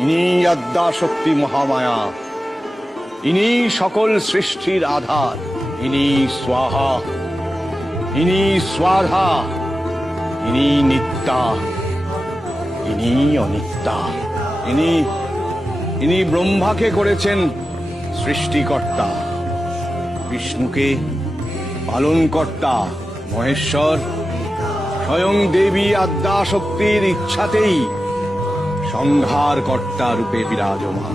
ইনি আদ্যাশক্তি মহামায়া, ইনি সকল সৃষ্টির আধার। ইনি স্বাহা, ইনি স্বাধা, ইনি নিত্যা, ইনি অনিত্যা। ইনি ব্রহ্মাকে করেছেন সৃষ্টিকর্তা, বিষ্ণুকে পালনকর্তা, মহেশ্বর স্বয়ং দেবী আদ্যাশক্তির ইচ্ছাতেই সংহার কর্তা রূপে বিরাজমান।